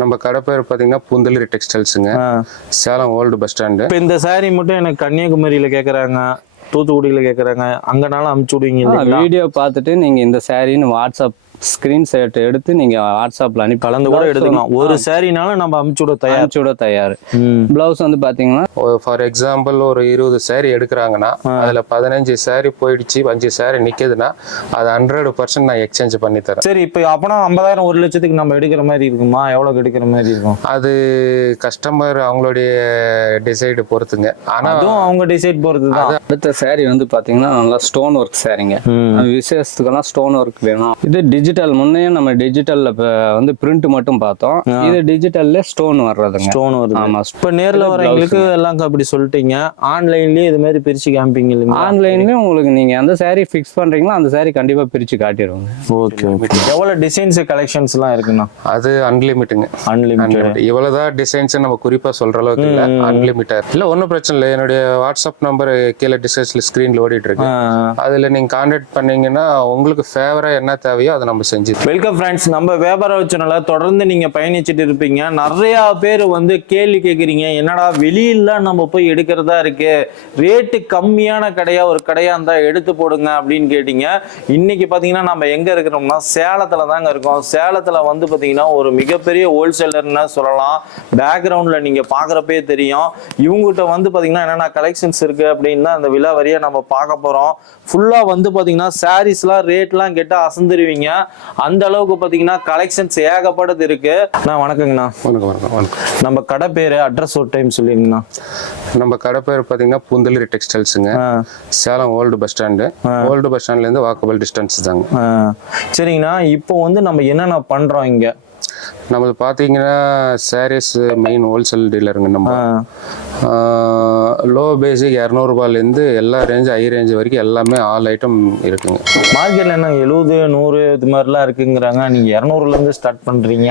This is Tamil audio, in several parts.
நம்ம கடை பேர் பார்த்தீங்கன்னா பூந்தளிரி டெக்ஸ்டைல்ஸுங்க. சேலம் ஓல்டு பஸ் ஸ்டாண்டு இப்போ இந்த saree மட்டும் எனக்கு கன்னியாகுமரியில கேக்குறாங்க தூத்துக்குடியில கேக்குறாங்க அங்கனாலும் அமுச்சு விடுவீங்க? வீடியோ பார்த்துட்டு நீங்க இந்த சாரின்னு வாட்ஸ்அப் ஸ்கிரீன்ஷாட் எடுத்து நீங்க வாட்ஸ்அப்ல அனுப்பி கலந்து கூட எடுத்துக்கலாம். ஒரு சாரினாலும் நம்ம அமுச்சு விட தயார். விட தயார். பிளவுஸ் வந்து பாத்தீங்கன்னா ஃபார் எக்ஸாம்பிள் ஒரு இருபது saree எடுக்கிறாங்கன்னா அதில் பதினஞ்சு saree போயிடுச்சு அஞ்சு saree நிற்குதுன்னா அது ஹண்ட்ரட் பர்சன்ட் நான் எக்ஸ்சேஞ்ச் பண்ணி தரேன். சரி இப்போ அப்பனா ஐம்பதாயிரம் ஒரு லட்சத்துக்கு நம்ம எடுக்கிற மாதிரி இருக்குமா? எவ்வளவு எடுக்கிற மாதிரி இருக்கும்? அது கஸ்டமர் அவங்களுடைய டிசைடு பொறுத்துங்க. ஆனால் அதுவும் அவங்க டிசைட் போறது தான். அடுத்த saree வந்து பாத்தீங்கன்னா நல்லா ஸ்டோன் ஒர்க் சாரீங்க விசேஷத்துக்கெல்லாம் ஸ்டோன் ஒர்க் வேணும். இது டிஜிட்டல் முன்னையே நம்ம டிஜிட்டல்ல வந்து பிரிண்ட் மட்டும் பார்த்தோம். இது டிஜிட்டல்ல ஸ்டோன் வர்றதுங்க. ஸ்டோன் வருது. ஆமா இப்போ நேர்ல வரவங்களுக்கு எல்லாம் அப்படி சொல்லிட்டீங்க. ஆன்லைன்லயே இது மாதிரி பிரிச்சு காமிப்பீங்க இல்லைங்களா? ஆன்லைன்லயும் உங்களுக்கு நீங்க எந்த saree ஃபிக்ஸ் பண்றீங்களோ அந்த saree கண்டிப்பா பிரிச்சு காட்டிடுவோங்க. ஓகே எவ்வளவு டிசைன்ஸ் கலெக்ஷன்ஸ் எல்லாம் இருக்குண்ணா? அது அன்லிமிட்டுங்க அன்லிமிட்டட் இவ்வளவுதான் டிசைன்ஸ் நம்ம குறிப்பா சொல்ற அளவுக்கு இல்ல. அன்லிமிட்டட் இல்ல ஒன்றும் பிரச்சனை இல்லை. என்னுடைய வாட்ஸ்அப் நம்பர் கீழே டிஸ்கஸ்ல ஸ்கிரீன்ல ஓடிட்டு இருக்கு. அதுல நீங்க கான்டாக்ட் பண்ணீங்கன்னா உங்களுக்கு ஃபேவரா என்ன தேவையோ அதை நம்ம நம்ம செஞ்சு வெல்கம் ஃப்ரெண்ட்ஸ் நம்ம வியாபார வச்சனால தொடர்ந்து நீங்க பயணிச்சுட்டு இருப்பீங்க. நிறைய பேர் வந்து கேள்வி கேட்குறீங்க என்னடா வெளியில நம்ம போய் எடுக்கிறதா இருக்கு? ரேட்டு கம்மியான கடையா ஒரு கடையா இருந்தா எடுத்து போடுங்க அப்படின்னு கேட்டீங்க. இன்னைக்கு பாத்தீங்கன்னா நம்ம எங்க இருக்கிறோம்னா சேலத்துல தாங்க இருக்கோம். சேலத்துல வந்து பாத்தீங்கன்னா ஒரு மிகப்பெரிய ஹோல்சேலர்னு சொல்லலாம். பேக்ரவுண்ட்ல நீங்க பாக்குறப்பே தெரியும். இவங்ககிட்ட வந்து பாத்தீங்கன்னா என்னென்ன கலெக்ஷன்ஸ் இருக்கு அப்படின்னு அந்த விழா வரியா நம்ம பார்க்க போறோம். ஃபுல்லா வந்து பாத்தீங்கன்னா சாரீஸ்லாம் ரேட்லாம் கேட்டால் அசந்துருவீங்க. அந்த அளவுக்கு பாத்தீங்கன்னா கலெக்ஷன்ஸ் ஏகப்பட்டது இருக்கு. நான் வணக்கங்கண்ணா. வணக்கம் வணக்கம் வணக்கம். நம்ம கடை பேரு அட்ரஸ் ஒரு டைம் சொல்லிருங்கண்ணா. நம்ம கடை பேர் பார்த்தீங்கன்னா Poonthaliri டெக்ஸ்டைல்ஸுங்க Salem old bus stand old bus ஸ்டாண்ட்லேருந்து வாக்கபிள் டிஸ்டன்ஸ் தாங்க. சரிங்கண்ணா இப்போ வந்து நம்ம என்னென்ன பண்றோம் இங்க? நம்மளது பார்த்தீங்கன்னா சாரீஸ் மெயின் ஹோல்சேல் டீலருங்க நம்ம. லோ பேசிக் இரநூறுபாலேருந்து எல்லா ரேஞ்சு ஹை ரேஞ்ச் வரைக்கும் எல்லாமே ஆல் ஐட்டம் இருக்குங்க. மார்க்கெட்ல என்ன எழுபது நூறு இது மாதிரிலாம் இருக்குங்கிறாங்க. நீங்க இரநூறுல இருந்து ஸ்டார்ட் பண்றீங்க.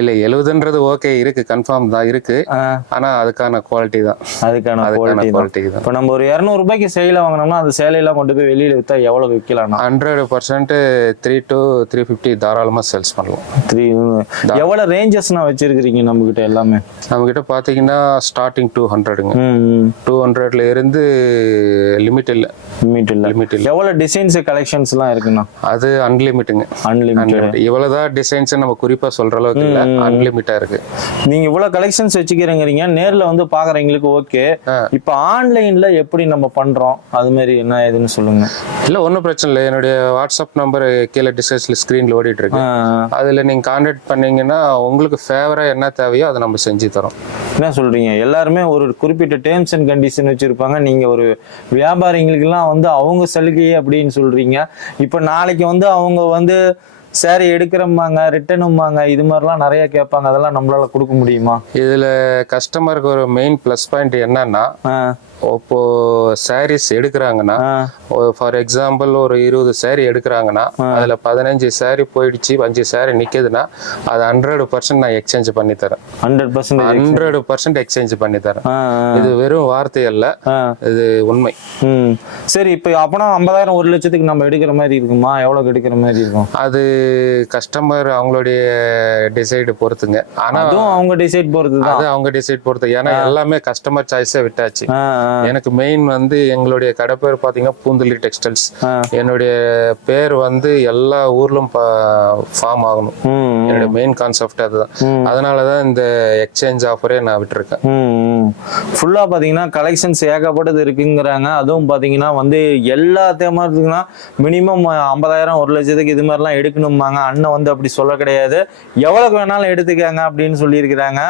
இல்லை எழுபதுன்றது ஓகே இருக்கு கன்ஃபார்ம் தான் இருக்கு. ஆ, ஆனால் அதுக்கான குவாலிட்டி தான். அதுக்கான அதுக்கான குவாலிட்டி தான். இப்போ நம்ம ஒரு இரநூறு ரூபாய்க்கு சேலை வாங்கினோம்னா அந்த சேலையெல்லாம் கொண்டு போய் வெளியில வித்தா எவ்வளவு விற்கலாம்னா hundred percent three to three fifty தாராளமாக சேல்ஸ் பண்ணலாம். த்ரீ எவ்வளவு ரேஞ்சஸ்னா வச்சிருக்கிறீங்க நம்ம கிட்ட எல்லாமே நம்மக்கிட்ட பார்த்தீங்கன்னா ஸ்டார்டிங் டூ ஹண்ட்ரடுங்க டூ ஹண்ட்ரட்ல இருந்து லிமிட் இல்லை. லிமிட் இல்ல. லிமிட் இல்லை. எவ்வளவு டிசைன்ஸ் கலெக்ஷன்ஸ்லாம் இருக்குண்ணா? அது அன்லிமிட்டுங்க அன்லிமிட்டட் இவ்வளவுதான் டிசைன்ஸ் நம்ம குறிப்பா சொல்ற அளவுக்கு இல்ல. அன்லிமிட்டா இருக்கு. நீங்க இவ்வளவு கலெக்ஷன்ஸ் வச்சுக்கிறீங்க நேர்ல வந்து பாக்குறவங்களுக்கு ஓகே. இப்போ ஆன்லைன்ல எப்படி நம்ம பண்றோம்? அது மாதிரி என்ன ஏதுன்னு சொல்லுங்க. இல்ல ஒன்றும் பிரச்சனை இல்லை. என்னுடைய வாட்ஸ்அப் நம்பர் கீழே டிஸ்கஸ்ல ஸ்கிரீன்ல ஓடிட்டு இருக்கு அதுல நீங்க கான்டாக்ட் பண்ணீங்கன்னா உங்களுக்கு ஃபேவரா என்ன தேவையோ அதை நம்ம செஞ்சு தரோம். என்ன சொல்றீங்க? எல்லாருமே ஒரு குறிப்பிட்ட டேர்ம்ஸ் அண்ட் கண்டிஷன் வச்சிருப்பாங்க. நீங்க ஒரு வியாபாரிங்களுக்கெல்லாம் வந்து அவங்க சலுகை அப்படின்னு சொல்றீங்க. இப்போ நாளைக்கு வந்து அவங்க வந்து சேரீ எடுக்கிறோம்பாங்க ரிட்டர்னும்பாங்க இது மாதிரிலாம் நிறைய கேட்பாங்க. அதெல்லாம் நம்மளால கொடுக்க முடியுமா? இதுல கஸ்டமருக்கு ஒரு மெயின் ப்ளஸ் பாயிண்ட் என்னன்னா இப்போ சாரீஸ் எடுக்கிறாங்கன்னா ஃபார் எக்ஸாம்பிள் ஒரு இருபது saree எடுக்கிறாங்கன்னா அதுல பதினஞ்சு saree போயிடுச்சு அஞ்சு saree நிக்குதுன்னா அது ஹண்ட்ரட் பர்சன்ட் நான் எக்ஸ்சேஞ்ச் பண்ணி தரேன் hundred percentage hundred percent exchange பண்ணி தரேன் இது வெறும் வார்த்தை அல்ல இது உண்மை. சரி இப்போ அப்பனா ஐம்பதாயிரம் ஒரு லட்சத்துக்கு நம்ம எடுக்கிற மாதிரி இருக்குமா? எவ்வளவு எடுக்கிற மாதிரி இருக்கும்? அது கஸ்டமர் அவங்களுடைய டிசைடு பொறுத்துங்க. ஆனா அவங்க டிசைட் போறது தான் அது அவங்க டிசைட் பொறுத்து. ஏன்னா எல்லாமே கஸ்டமர் சாய்ஸே விட்டாச்சு. எனக்கு மெயின் வந்து எங்களுடைய கடை பேர் பாத்தீங்கன்னா பூந்தளிரி டெக்ஸ்டைல்ஸ். என்னுடைய பேர் வந்து எல்லா ஊர்லும் ஃபார்ம் ஆகணும். என்னுடைய மெயின் கான்செப்ட் அதுதான். அதனாலதான் இந்த எக்ஸ்சேஞ்ச் ஆஃபரே நான் விட்டுருக்கேன். ஃபுல்லா பாத்தீங்கன்னா கலெக்ஷன்ஸ் ஏகப்பட்டது இருக்குங்கிறாங்க. அதுவும் பாத்தீங்கன்னா வந்து எல்லாத்தையும் இருக்குன்னா மினிமம் ஐம்பதாயிரம் ஒரு லட்சத்துக்கு இது மாதிரிலாம் எடுக்கணுமாங்க அண்ணன் வந்து அப்படி சொல்ல கிடையாது. எவ்வளவுக்கு வேணாலும் எடுத்துக்கங்க அப்படின்னு சொல்லியிருக்கிறாங்க.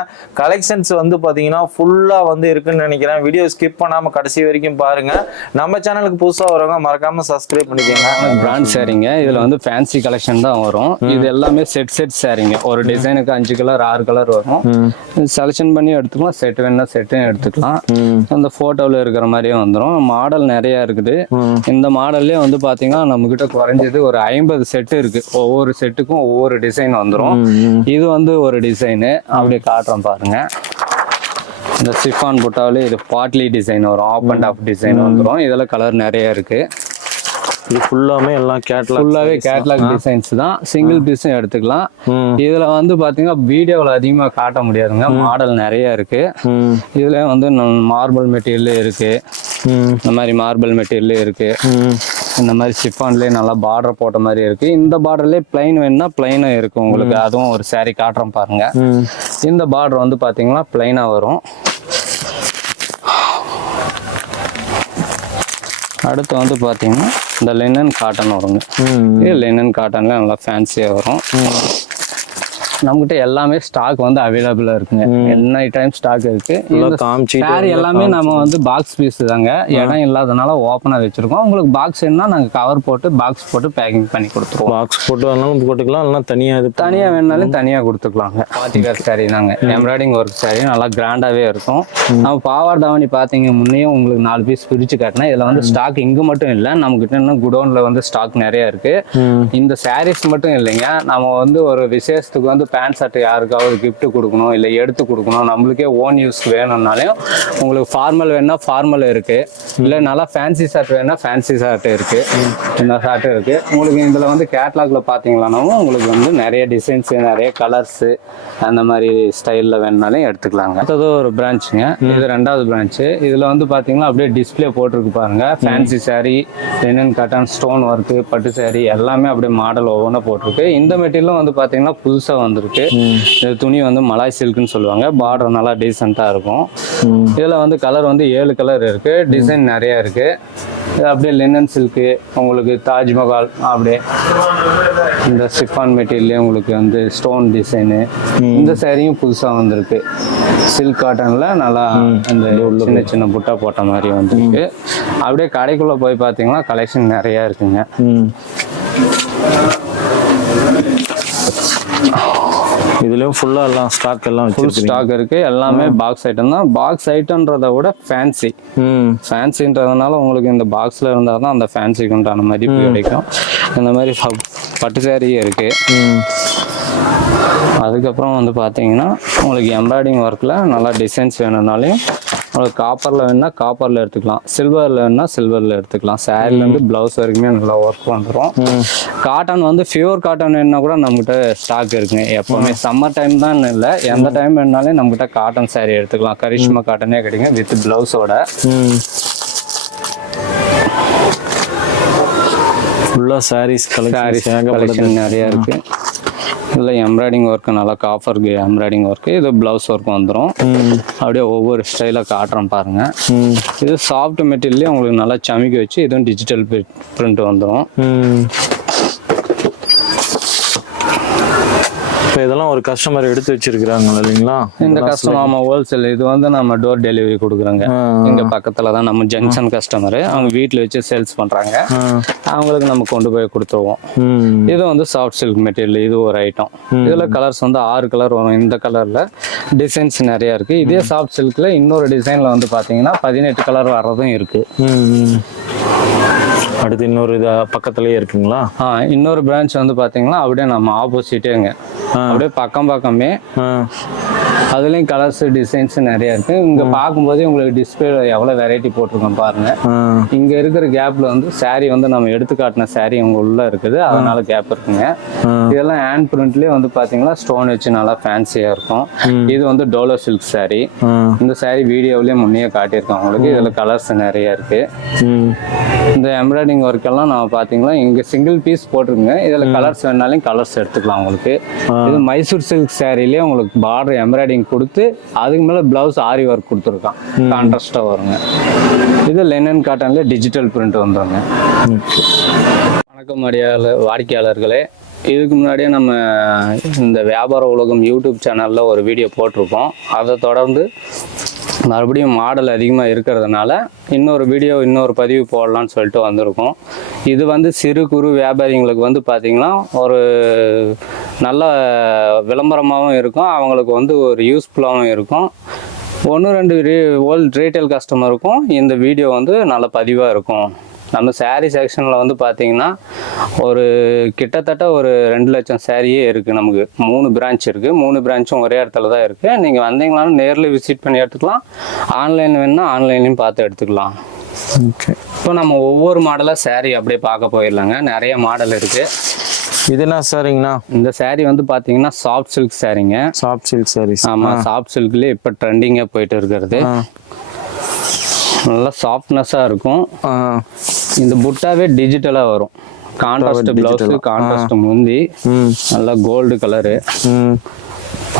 கலெக்ஷன்ஸ் வந்து பாத்தீங்கன்னா ஃபுல்லா வந்து இருக்குன்னு நினைக்கிறேன். வீடியோ ஸ்கிப் பண்ணாம கடைசி வரைக்கும் பாருங்க. நம்ம சேனலுக்கு புதுசா வரவங்க மறக்காம சப்ஸ்கிரைப் பண்ணிக்கோங்க. பிராண்ட் சாரீங்க இதுல வந்து ஃபேன்சி கலெக்ஷன் தான் வரும். இது எல்லாமே செட் செட் சாரீங்க ஒரு டிசைனுக்கு அஞ்சு கலர் ஆறு கலர் வரும். செலெக்ஷன் பண்ணி எடுத்துக்கலாம். செட் வேணா செட்டும் எடுத்துக்கலாம். அந்த போட்டோவில் இருக்கிற மாதிரியே வந்துடும் மாடல் நிறைய இருக்குது. இந்த மாடல்லே வந்து பாத்தீங்கன்னா நம்ம கிட்ட குறைஞ்சது ஒரு ஐம்பது செட் இருக்கு. ஒவ்வொரு செட்டுக்கும் ஒவ்வொரு டிசைன் வந்துடும் இது வந்து ஒரு டிசைனு அப்படியே காட்டுறோம் பாருங்க. இந்த சிஃபான் புட்டாவிலே இது பாட்லி டிசைன் வரும். ஆப் அண்ட் ஆஃப் டிசைன் வந்துடும் இதில் கலர் நிறைய இருக்கு. இது ஃபுல்லாமே எல்லாம் கேட்லாக் ஃபுல்லாவே கேட்லாக் டிசைன்ஸ் தான். சிங்கிள் பீஸும் எடுத்துக்கலாம். இதுல வந்து பாத்தீங்கன்னா வீடியோவில் அதிகமா காட்ட முடியாதுங்க. மாடல் நிறைய இருக்கு. இதுல வந்து மார்பிள் மெட்டீரியல் இருக்கு. இந்த மாதிரி மார்பிள் மெட்டீரியல் இருக்கு. இந்த மாதிரி சிஃபான்லேயே நல்லா பார்டர் போட்ட மாதிரி இருக்கு. இந்த பார்டர்லேயே பிளைன் வேணும்னா பிளைனும் இருக்கு உங்களுக்கு. அதுவும் ஒரு saree காட்டுறோம் பாருங்க. ம். இந்த பார்டர் வந்து பாத்தீங்கன்னா பிளைனா வரும். அடுத்து வந்து பாத்தீங்கன்னா இந்த லினன் காட்டன் வருங்க. லினன் காட்டன்ல நல்லா ஃபேன்சியாக வரும். நம்மகிட்ட எல்லாமே ஸ்டாக் வந்து அவைலபிளா இருக்குங்க. என்ன டைம் ஸ்டாக் இருக்கு. Saree எல்லாமே நம்ம வந்து பாக்ஸ் பீஸ் தாங்க. இடம் இல்லாதனால ஓப்பனாக வச்சிருக்கோம். உங்களுக்கு பாக்ஸ் என்ன நாங்கள் கவர் போட்டு பாக்ஸ் போட்டு பேக்கிங் பண்ணி கொடுத்துருவோம். பாக்ஸ் போட்டு வேணாலும் போட்டுக்கலாம் இல்லைனா தனியாக இது தனியாக வேணாலும் தனியாக கொடுத்துக்கலாங்க. பாட்டிகார் saree தாங்க. எம்ப்ராய்டிங் ஒர்க் saree நல்லா கிராண்டாகவே இருக்கும். நம்ம பாவாடை தாவணி பார்த்தீங்க முன்னே உங்களுக்கு நாலு பீஸ் பிரிச்சு காட்டினா இதில் வந்து ஸ்டாக் இங்கே மட்டும் இல்லை நம்மகிட்ட இன்னும் குடோனில் வந்து ஸ்டாக் நிறைய இருக்கு. இந்த சாரீஸ் மட்டும் இல்லைங்க. நம்ம வந்து ஒரு விசேஷத்துக்கு வந்து பேண்ட் ஷர்ட் யாருக்காவது கிஃப்ட் கொடுக்கணும் இல்லை எடுத்து கொடுக்கணும் நம்மளுக்கே ஓன் யூஸ் வேணும்னாலையும் உங்களுக்கு ஃபார்மல் வேணா ஃபார்மல் இருக்கு. இல்லை நல்லா ஃபேன்சி ஷர்ட் வேணா ஃபேன்சி ஷர்ட் இருக்கு. இந்த ஷர்ட் இருக்கு. உங்களுக்கு இதில் வந்து கேட்லாக்ல பார்த்தீங்களானாலும் உங்களுக்கு வந்து நிறைய டிசைன்ஸ் நிறைய கலர்ஸு அந்த மாதிரி ஸ்டைலில் வேணுனாலும் எடுத்துக்கலாங்க. அடுத்தது ஒரு பிரான்ச்சுங்க இது ரெண்டாவது பிரான்ச்சு இதில் வந்து பார்த்தீங்கன்னா அப்படியே டிஸ்ப்ளே போட்டிருக்கு பாருங்க. Fancy saree linen cotton stone work பட்டு saree எல்லாமே அப்படியே மாடல் ஒவ்வொன்றா போட்டிருக்கு. இந்த மெட்டீரியலும் வந்து பார்த்தீங்கன்னா புதுசாக வந்து வந்திருக்கு. இந்த துணி வந்து மலாய் சில்க்னு சொல்லுவாங்க. பார்டர் நல்லா டீசெண்டாக இருக்கும். இதில் வந்து கலர் வந்து ஏழு கலர் இருக்கு. டிசைன் நிறைய இருக்கு. இது அப்படியே லினன் சில்க்கு உங்களுக்கு தாஜ்மஹால் அப்படியே இந்த சிஃபான் மெட்டீரியல்லே உங்களுக்கு வந்து ஸ்டோன் டிசைனு இந்த சேரீயும் புதுசாக வந்திருக்கு. சில்க் காட்டனில் நல்லா இந்த சின்ன சின்ன புட்டா போட்ட மாதிரி வந்திருக்கு. அப்படியே கடைக்குள்ளே போய் பார்த்தீங்கன்னா கலெக்ஷன் நிறையா இருக்குங்க. இதுலயும் ஃபுல்லா எல்லாம் ஸ்டாக் எல்லாம் ஃபுல் ஸ்டாக் இருக்கு. எல்லாமே பாக்ஸ் ஐட்டம் தான். பாக்ஸ் ஐட்டம்ன்றதை விட ஃபேன்சி ஃபேன்சின்றதுனால உங்களுக்கு இந்த பாக்ஸில் இருந்தால் தான் அந்த ஃபேன்சிக்கு உண்டான மதிப்பு கிடைக்கும். இந்த மாதிரி பட்டு சேரீயே இருக்கு. அதுக்கப்புறம் வந்து பார்த்தீங்கன்னா உங்களுக்கு எம்ப்ராய்டிங் ஒர்க்கில் நல்லா டிசைன்ஸ் வேணும்னாலையும் உங்களுக்கு காப்பரில் வேணும்னா காப்பரில் எடுத்துக்கலாம். சில்வரில் வேணும்னா சில்வரில் எடுத்துக்கலாம். சாரிலேருந்து ப்ளவுஸ் வரைக்குமே நல்லா ஒர்க் வந்துடும் காட்டன் வந்து பியூர் காட்டன் வேணும்னா கூட நம்மகிட்ட ஸ்டாக் இருக்குங்க. எப்போவுமே சம்மர் டைம் தான் இல்லை. எந்த டைம் வேணுனாலும் நம்மகிட்ட காட்டன் saree எடுத்துக்கலாம். கரிஷ்மா காட்டனே கிடைக்கும் வித் ப்ளவுஸோட ம். ஃபுல்லா சாரீஸ் கலெக்ஷன் நிறைய இருக்கு. இதில் எம்ப்ராய்டிங் ஒர்க்கு நல்லா காஃபருக்கு எம்ப்ராய்டிங் ஒர்க்கு இது ப்ளவுஸ் ஒர்க் வந்துடும் அப்படியே ஒவ்வொரு ஸ்டைலாக காட்டுறேன் பாருங்க. இது சாஃப்ட் மெட்டீரியல்லே உங்களுக்கு நல்லா சமிக்கி வச்சு இதுவும் டிஜிட்டல் பிரிண்ட் வந்துடும் இப்போ இதெல்லாம் ஒரு கஸ்டமர் எடுத்து வச்சிருக்கிறாங்க இல்லைங்களா? இந்த கஸ்டமர் ஆமாம் ஹோல்சேல் இது வந்து நம்ம டோர் டெலிவரி கொடுக்குறோங்க. இங்கே பக்கத்தில் தான் நம்ம ஜங்ஷன் கஸ்டமர் அவங்க வீட்டில் வச்சு சேல்ஸ் பண்ணுறாங்க அவங்களுக்கு நம்ம கொண்டு போய் கொடுத்துருவோம். இது வந்து சாஃப்ட் சில்க் மெட்டீரியல் இது ஒரு ஐட்டம் இதில் கலர்ஸ் வந்து ஆறு கலர் வரும். இந்த கலரில் டிசைன்ஸ் நிறையா இருக்குது இதே சாஃப்ட் சில்கில் இன்னொரு டிசைனில் வந்து பார்த்தீங்கன்னா பதினெட்டு கலர் வர்றதும் இருக்குது ம். அடுத்து இன்னொரு இது பக்கத்துலயே இருக்குங்களா? இன்னொரு பிரான்ச் வந்து பார்த்தீங்கன்னா அப்படியே நம்ம ஆப்போசிட்டேங்க அப்படியே பக்கம் பக்கமே அதுலேயும் கலர்ஸ் டிசைன்ஸ் நிறைய இருக்கு. இங்கே பார்க்கும்போதே உங்களுக்கு டிஸ்பிளே எவ்வளோ வெரைட்டி போட்டிருக்கோம் பாருங்க. இங்க இருக்கிற கேப்ல வந்து saree வந்து நம்ம எடுத்து காட்டின saree உங்க உள்ள இருக்குது. அதனால கேப் இருக்குங்க. இதெல்லாம் ஹேண்ட் பிரிண்ட்லயே வந்து பாத்தீங்கன்னா ஸ்டோன் வச்சு நல்லா ஃபேன்சியா இருக்கும். இது வந்து டோலோ சில்க் ஆ. இந்த saree வீடியோவிலேயே முன்னையே காட்டியிருக்கோம் உங்களுக்கு. இதுல கலர்ஸ் நிறைய இருக்கு. இந்த எம்ப்ராய்டிங் ஒர்க் எல்லாம் நம்ம பாத்தீங்கன்னா இங்க சிங்கிள் பீஸ் போட்டிருக்குங்க. இதுல கலர்ஸ் வேணாலும் கலர்ஸ் எடுத்துக்கலாம் உங்களுக்கு. இது மைசூர் சில்க் சாரிலேயே உங்களுக்கு பார்டர் எம்ப்ராய்டிங் கொடுத்து அதுக்கு மேல பிளவுஸ் ஆரி ஒர்க் கொடுத்துருக்கான். கான்ட்ராஸ்டா வருங்க. இது லெனன் காட்டன்ல டிஜிட்டல் பிரிண்ட் வந்துருங்க. வணக்கம் அடியாள வாடிக்கையாளர்களே. இதுக்கு முன்னாடியே நம்ம இந்த வியாபார உலகம் யூடியூப் சேனலில் ஒரு வீடியோ போட்டிருப்போம். அதை தொடர்ந்து மறுபடியும் மாடல் அதிகமாக இருக்கிறதுனால இன்னொரு வீடியோ இன்னொரு பதிவு போடலான்னு சொல்லிட்டு வந்திருக்கோம். இது வந்து சிறு குறு வியாபாரிங்களுக்கு வந்து பார்த்திங்கன்னா ஒரு நல்ல விளம்பரமாகவும் இருக்கும். அவங்களுக்கு வந்து ஒரு யூஸ்ஃபுல்லாகவும் இருக்கும். ஒன்று ரெண்டு ரீ ஓல்ட் ரீட்டைல் கஸ்டமருக்கும் இந்த வீடியோ வந்து நல்ல பதிவாக இருக்கும். நம்ம saree செக்ஷனில் வந்து பார்த்தீங்கன்னா ஒரு கிட்டத்தட்ட ஒரு ரெண்டு லட்சம் சாரியே இருக்குது நமக்கு. மூணு பிரான்ச் இருக்குது மூணு பிரான்ச்சும் ஒரே இடத்துல தான் இருக்குது நீங்கள் வந்தீங்கனாலும் நேரில் விசிட் பண்ணி எடுத்துக்கலாம். ஆன்லைன் வேணுன்னா ஆன்லைன்லையும் பார்த்து எடுத்துக்கலாம். இப்போ நம்ம ஒவ்வொரு மாடலாக saree அப்படியே பார்க்க போயிடலாங்க. நிறைய மாடல் இருக்கு. இது என்ன சாரிங்கண்ணா இந்த saree வந்து பார்த்தீங்கன்னா சாஃப்ட் சில்க் சாரீங்க சாஃப்ட் சில்க் சாரீஸ் ஆமா சாஃப்ட் சில்க்லேயே இப்போ ட்ரெண்டிங்காக போயிட்டு இருக்கிறது. நல்லா சாஃப்ட்னஸாக இருக்கும். இந்த புட்டாவே டிஜிட்டலாக வரும். கான்ட்ராஸ்ட் பிளவுஸ் கான்ட்ராஸ்ட் முந்தி நல்லா கோல்டு கலரு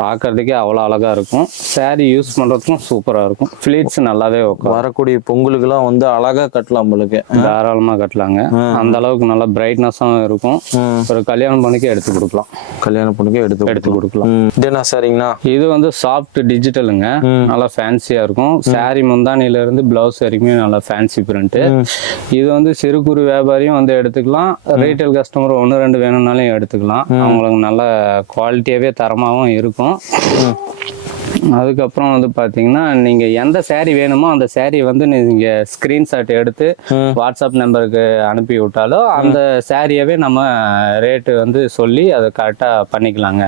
பார்க்கறதுக்கே அவ்வளோ அழகா இருக்கும். saree யூஸ் பண்றதுக்கும் சூப்பரா இருக்கும். ஃபிளீட்ஸ் நல்லாவே உட்காரும் வரக்கூடிய பொங்கலுக்குலாம் வந்து அழகா கட்டலாம் உங்களுக்கு தாராளமா கட்டலாங்க. அந்த அளவுக்கு நல்லா பிரைட்னஸாகவும் இருக்கும். ஒரு கல்யாணம் பண்ணிக்க எடுத்து கொடுக்கலாம். கல்யாண பொண்ணுக்கு எடுத்து எடுத்து கொடுக்கலாம். ம். இது என்ன சாரிங்கண்ணா இது வந்து சாஃப்ட் டிஜிட்டலுங்க நல்லா ஃபேன்சியா இருக்கும். saree முந்தானில இருந்து பிளவுஸ் வரைக்குமே நல்லா ஃபேன்சி பிரிண்ட் இது வந்து சிறு குறு வியாபாரியும் வந்து எடுத்துக்கலாம். ரீட்டைல் கஸ்டமர் ஒன்று ரெண்டு வேணும்னாலும் எடுத்துக்கலாம். அவங்களுக்கு நல்ல குவாலிட்டியாவே தரமாகவும் இருக்கும். அதுக்கப்புறம் வந்து பார்த்தீங்கன்னா நீங்கள் எந்த saree வேணுமோ அந்த saree வந்து நீங்கள் ஸ்க்ரீன்ஷாட் எடுத்து வாட்ஸ்அப் நம்பருக்கு அனுப்பி விட்டாலோ அந்த சாரியவே நம்ம ரேட்டு வந்து சொல்லி அதை கரெக்டாக பண்ணிக்கலாங்க.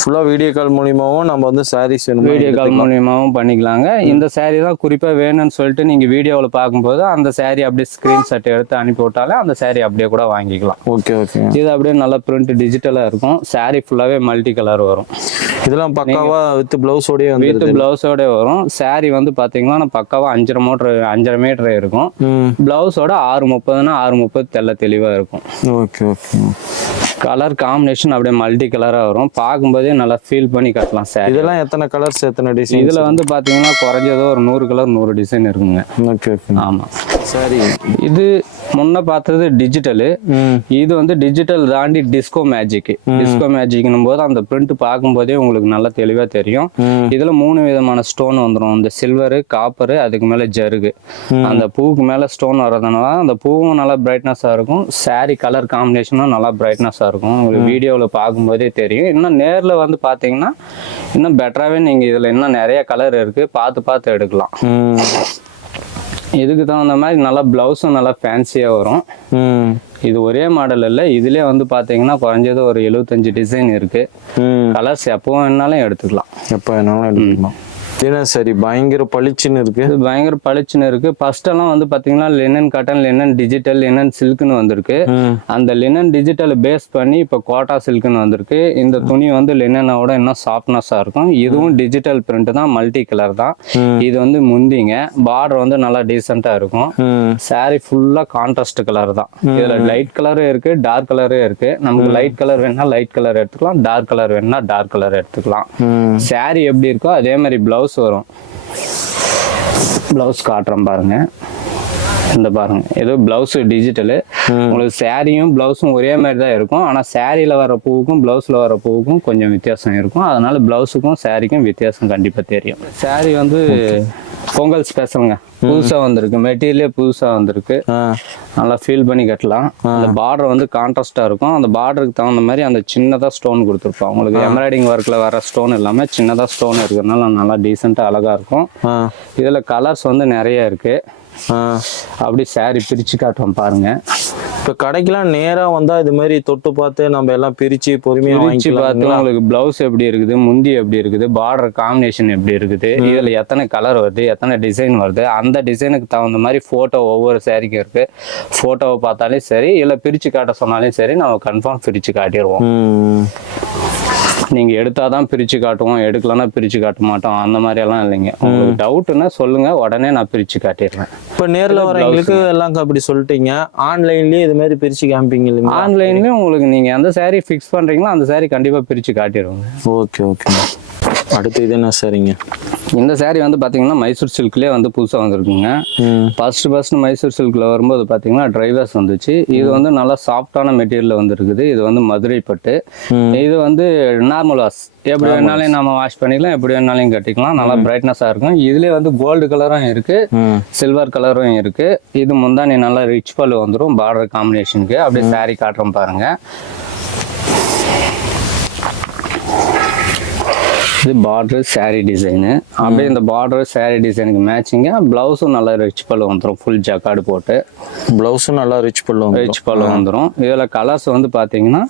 ஃபுல்லாக வீடியோ கால் மூலியமாவும் நம்ம வந்து சாரீஸ் வேணும் வீடியோ கால் மூலியமாகவும் பண்ணிக்கலாங்க. இந்த saree தான் குறிப்பாக வேணும்னு சொல்லிட்டு நீங்கள் வீடியோவில் பார்க்கும்போது அந்த saree அப்படியே ஸ்க்ரீன்ஷாட் எடுத்து அனுப்பி விட்டாலே அந்த saree அப்படியே கூட வாங்கிக்கலாம். ஓகே ஓகே இது அப்படியே நல்லா பிரிண்ட் டிஜிட்டலாக இருக்கும். saree ஃபுல்லாகவே மல்டி கலர் வரும். இதெல்லாம் பக்காவா வித் பிளவுஸோடய வந்து வித் பிளவுஸோட வரும். saree வந்து பார்த்தீங்கன்னா பக்காவாக அஞ்சரை மீட்ரு அஞ்சரை மீட்டர் இருக்கும். பிளவுஸோட ஆறு முப்பதுனா ஆறு முப்பது தெள்ள தெளிவாக இருக்கும். ஓகே ஓகே கலர் காம்பினேஷன் அப்படியே மல்டி கலராக வரும். பார்க்கும்போதே நல்லா ஃபீல் பண்ணி கட்டலாம் saree. இதெல்லாம் எத்தனை கலர்ஸ் எத்தனை டிசைன் இதில் வந்து பார்த்தீங்கன்னா குறைஞ்சதோ ஒரு நூறு கலர் நூறு டிசைன் இருக்குங்க. ஓகே ஓகே ஆமாம் சரி. இது முன்ன பார்த்தது டிஜிட்டலு இது வந்து டிஜிட்டல் தாண்டி டிஸ்கோ மேஜிக் டிஸ்கோ மேஜிக்னும் போது அந்த பிரிண்ட் பார்க்கும்போதே உங்களுக்கு நல்லா தெளிவாக தெரியும். இதுல மூணு விதமான ஸ்டோன் வந்துடும் இந்த சில்வரு காப்பரு அதுக்கு மேல ஜருகு அந்த பூவுக்கு மேல ஸ்டோன் வர்றதுனால அந்த பூவும் நல்லா பிரைட்னஸாக இருக்கும். Saree கலர் காம்பினேஷனும் நல்லா பிரைட்னஸாக இருக்கும். உங்களுக்கு வீடியோவில் பார்க்கும்போதே தெரியும். இன்னும் நேரில் வந்து பார்த்தீங்கன்னா இன்னும் பெட்டராகவே நீங்கள் இதில் இன்னும் நிறைய கலர் இருக்கு. பார்த்து பார்த்து எடுக்கலாம். இதுக்கு தகுந்த மாதிரி நல்லா ப்ளவுஸும் நல்லா ஃபேன்சியாக வரும். இது ஒரே மாடல் இல்லை. இதுலேயே வந்து பார்த்தீங்கன்னா குறைஞ்சது ஒரு எழுபத்தஞ்சு டிசைன் இருக்கு. கலர்ஸ் எப்போ வேணாலும் எடுத்துக்கலாம். எப்போ வேணாலும் எடுத்துக்கலாம். ஏன்னா சரி பயங்கர பளிச்சுன்னு இருக்கு. பயங்கர பளிச்சுன்னு இருக்கு. ஃபர்ஸ்ட் எல்லாம் வந்து பாத்தீங்கன்னா linen cotton linen digital linen சில்க்னு வந்திருக்கு. அந்த லினன் டிஜிட்டல் பேஸ் பண்ணி இப்போ கோட்டா சில்க்னு வந்திருக்கு. இந்த துணி வந்து லினனோட இன்னும் சாஃப்ட்னஸாக இருக்கும். இதுவும் டிஜிட்டல் பிரிண்ட் தான் மல்டி கலர் தான். இது வந்து முந்திங்க. பார்டர் வந்து நல்லா டீசெண்டாக இருக்கும். saree ஃபுல்லாக கான்ட்ராஸ்ட் கலர் தான். இதில் லைட் கலரும் இருக்கு டார்க் கலரும் இருக்கு. நமக்கு லைட் கலர் வேணா லைட் கலர் எடுத்துக்கலாம் டார்க் கலர் வேணா டார்க் கலர் எடுத்துக்கலாம். saree எப்படி இருக்கோ அதே மாதிரி பிளவுஸ் வரும். ப்ளவுஸ் காட்டுறோம் பாருங்கள் இந்த பாருங்க. ஏதோ பிளவுஸ் டிஜிட்டலு உங்களுக்கு சாரியும் பிளவுஸும் ஒரே மாதிரி தான் இருக்கும். ஆனால் சாரியில் வர பூவுக்கும் பிளவுஸில் வர பூவுக்கும் கொஞ்சம் வித்தியாசம் இருக்கும். அதனால பிளவுஸுக்கும் சாரிக்கும் வித்தியாசம் கண்டிப்பாக தெரியும். சாரி வந்து பொங்கல் ஸ்பெஷலுங்க புதுசாக வந்திருக்கு. மெட்டீரியலே புதுசாக வந்திருக்கு. நல்லா ஃபீல் பண்ணி கட்டலாம். அந்த பார்டர் வந்து கான்ட்ராஸ்டாக இருக்கும். அந்த பார்டருக்கு தகுந்த மாதிரி அந்த சின்னதாக ஸ்டோன் கொடுத்துருப்போம் உங்களுக்கு எம்ப்ராய்டிங் ஒர்க்கில் வர ஸ்டோன் இல்லாமல் சின்னதாக ஸ்டோன் இருக்கிறதுனால நல்லா டீசெண்டாக அழகாக இருக்கும். இதில் கலர்ஸ் வந்து நிறைய இருக்கு. ஆ அப்படி saree பிரித்து காட்டுறோம் பாருங்க. இப்போ கடைக்கெல்லாம் நேரா வந்தா இது மாதிரி தொட்டு பார்த்து நம்ம எல்லாம் பிரிச்சு பொறுமையா பிரிச்சு பார்த்து உங்களுக்கு பிளவுஸ் எப்படி இருக்குது முந்தி எப்படி இருக்குது பார்டர் காம்பினேஷன் எப்படி இருக்குது இதில் எத்தனை கலர் வருது எத்தனை டிசைன் வருது அந்த டிசைனுக்கு தகுந்த மாதிரி ஃபோட்டோ ஒவ்வொரு சாரிக்கும் இருக்கு. ஃபோட்டோவை பார்த்தாலும் சரி இல்லை பிரித்து காட்ட சொன்னாலும் சரி நம்ம கன்ஃபார்ம் பிரித்து காட்டிடுவோம். நீங்கள் எடுத்தால் தான் பிரித்து காட்டுவோம் எடுக்கலன்னா பிரித்து காட்ட மாட்டோம். அந்த மாதிரியெல்லாம் இல்லைங்க. உங்களுக்கு டவுட்டுன்னா சொல்லுங்கள் உடனே நான் பிரித்து காட்டிடுறேன். இப்போ நேர்ல வரவங்களுக்கு எல்லாம் அப்படி சொல்லிட்டீங்க. ஆன்லைன்லயே இது மாதிரி பிரிச்சு காமிப்பீங்க இல்லைங்களா? ஆன்லைன்லேயும் உங்களுக்கு நீங்கள் எந்த saree ஃபிக்ஸ் பண்ணுறீங்களோ அந்த saree கண்டிப்பாக பிரித்து காட்டிடுவோங்க. ஓகே ஓகே அடுத்து இது என்ன சரிங்க? இந்த saree வந்து பார்த்தீங்கன்னா மைசூர் சில்க்லேயே வந்து புதுசாக வந்திருக்குங்க. ஃபர்ஸ்ட் ஃபர்ஸ்ட் மைசூர் சில்கில் வரும்போது பார்த்தீங்கன்னா ட்ரைவர்ஸ் வந்துச்சு. இது வந்து நல்லா சாஃப்டான மெட்டீரியல் வந்துருக்குது. இது வந்து மதுரை பட்டு. இது வந்து நார்மல் வாஷ் எப்படி வேணாலும் நம்ம வாஷ் பண்ணிக்கலாம். எப்படி வேணாலும் கட்டிக்கலாம். நல்லா பிரைட்னஸாக இருக்கும். இதுலேயே வந்து கோல்டு கலரும் இருக்கு. ம். சில்வர் கலரும் இருக்கு. இது முந்தானி நல்லா ரிச் பல்லு வந்துடும் பார்டர் காம்பினேஷனுக்கு அப்படியே saree காட்டுறோம் பாருங்க. இது பார்டர் saree டிசைனு அப்படியே இந்த பார்டர் saree டிசைனுக்கு மேட்சிங்க ப்ளவுஸும் நல்லா ரிச் பல்லு வந்துடும் ஃபுல் ஜக்காடு போட்டு. பிளவுஸும் நல்லா ரிச் பண்ணுவாங்க ரிச் பல்லு வந்துடும் இதில் கலர்ஸ் வந்து பார்த்தீங்கன்னா